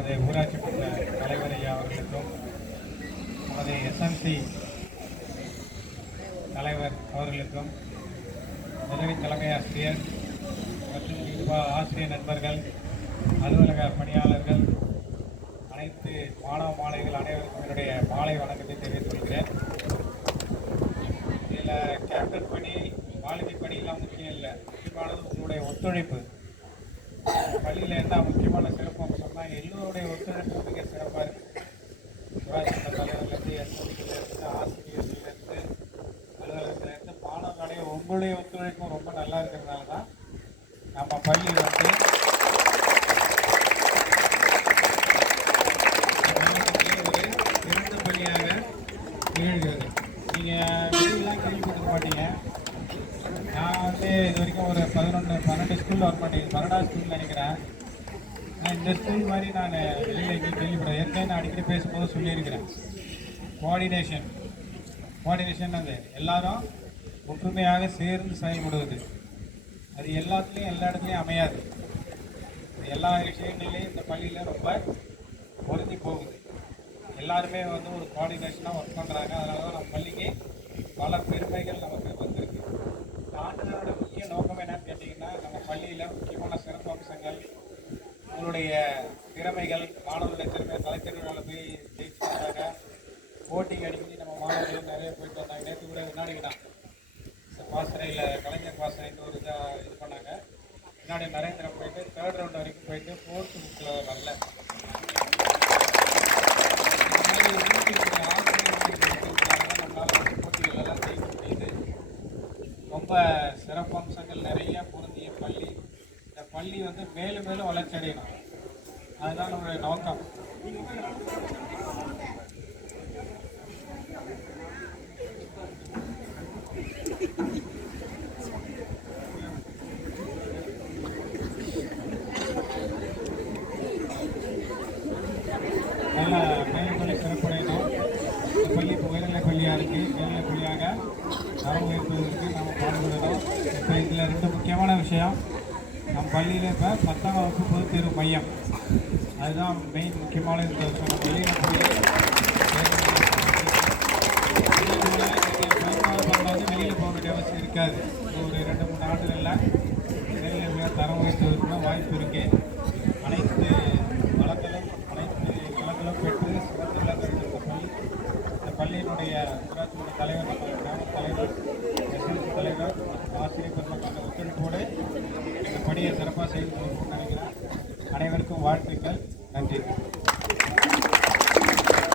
நமது ஊராட்சி மன்ற தலைவர் ஐயா அவர்களுக்கும் நமது எஸ்எம்சி தலைவர் அவர்களுக்கும் உதவி தலைமை ஆசிரியர் மற்றும் ஆசிரியர் நண்பர்கள், அலுவலக பணியாளர்கள், அனைத்து மாணவ மாணவிகள் அனைவருக்கும் என்னுடைய மாலை வணக்கத்தை தெரிவித்துக் கொள்கிறேன். இதில் கேப்டன் பணி, மாளிகை பணியெல்லாம் முக்கியம் இல்லை, முக்கியமானது உங்களுடைய ஒத்துழைப்பு. பள்ளியில் என்ன முக்கியமான சிறப்பு அம்சம்னா எல்லோருடைய ஒத்துழைப்பு மிக சிறப்பாக இருக்குது. ஊராட்சி மன்ற தலைவர்லேருந்து, எஸ்எம்சிலேருந்து, ஆசிரியர்லேருந்து, அலுவலகத்திலேருந்து மாணவர்களுடைய உங்களுடைய ஒத்துழைப்பும் ரொம்ப நல்லா இருக்கிறதுனால தான் நம்ம பள்ளி வந்து ஒரு சிறந்த பள்ளியாக திகழ்கிறது. நீங்கள் வெளியெல்லாம் கேள்விப்பட்டிருக்க மாட்டீங்க. நான் வந்து இது வரைக்கும் ஒரு 12 ஸ்கூலில் ஒர்க் பண்ணியிருக்கேன். 12ஆவது ஸ்கூல் நினைக்கிறேன். நான் இந்த ஸ்கூல் மாதிரி நான் வெளியில் எங்கேயும் கேள்விப்பட ஏற்கனவே நான் அடிக்கடி பேசும்போது சொல்லியிருக்கிறேன். கோஆர்டினேஷன் அது எல்லாரும் ஒற்றுமையாக சேர்ந்து செயல்படுவது. அது எல்லாத்துலேயும் எல்லா இடத்துலையும் அமையாது. எல்லா விஷயங்கள்லேயும் இந்த பள்ளியில் ரொம்ப பொருந்தி போகுது. எல்லாருமே வந்து ஒரு கோஆர்டினேஷனாக ஒர்க் பண்ணுறாங்க. அதனால தான் நம்ம பள்ளிக்கு பல பெருமைகள் நமக்கு வந்திருக்கு. இந்த ஆண்டுகளோட முக்கிய நோக்கம் என்னன்னு கேட்டிங்கன்னா, நம்ம பள்ளியில் முக்கியமான சிறப்பு அம்சங்கள், உங்களுடைய திறமைகள், மாணவர்களுடைய திறமை, கலைத்திறமைகளை போய் ஜெயிச்சு வந்தாங்க. போட்டிங் அடிக்கடி நம்ம மாணவர்கள் நிறைய போயிட்டு வந்தாங்க. நேற்று கூட முன்னாடி தான் பாசறையில் கலைஞர் பாசறைன்னு ஒரு இதாக இது பண்ணாங்க. முன்னாடி நரேந்திரம் போயிட்டு 3rd ரவுண்ட் வரைக்கும் போயிட்டு 4th புக்கில் வரல. நம்மளால் வந்து போட்டிகள் எல்லாம் ஜெயிக்க முடியுது. ரொம்ப சிறப்பம்சங்கள் நிறைய பொருந்திய பள்ளி. இந்த பள்ளி வந்து மேலும் மேலும் வளர்ச்சி அடையணும். அதுதான் நம்மளுடைய நோக்கம். நல்ல மேல்நிலை சிறப்படையணும். இந்த பள்ளி இப்போ உயர்நிலை பள்ளியாக இருக்குது. மேல்நிலை பள்ளியாக தரம் உயர்த்துவதற்கு நம்ம பாடுபடணும். இப்போ இதில் 2 முக்கியமான விஷயம். நம்ம பள்ளியில் இப்போ 10ஆம் வகுப்பு பொதுத் தேர்வு மையம், அதுதான் மெயின் முக்கியமான இந்த விஷயம். நம்ம வெளியில் போய் வெளியில் போக வேண்டிய அவசியம் இருக்காது. ஒரு 2-3 ஆண்டுகளில் மேல்நிலை தரம் உயர்த்துவதற்கு வாய்ப்பு இருக்குது. அனைத்து வளங்களும் பெற்று சிறந்த பள்ளி. இந்த பள்ளியினுடைய ஊராட்சி மன்ற தலைவர், கிராம தலைவர், எஸ்எல்சி தலைவர், ஆசிரியர் பெருமக்கள் ஒத்துழைப்போடு இந்த பணியை சிறப்பாக செய்து நினைக்கிறேன். அனைவருக்கும் வாழ்த்துக்கள். நன்றி.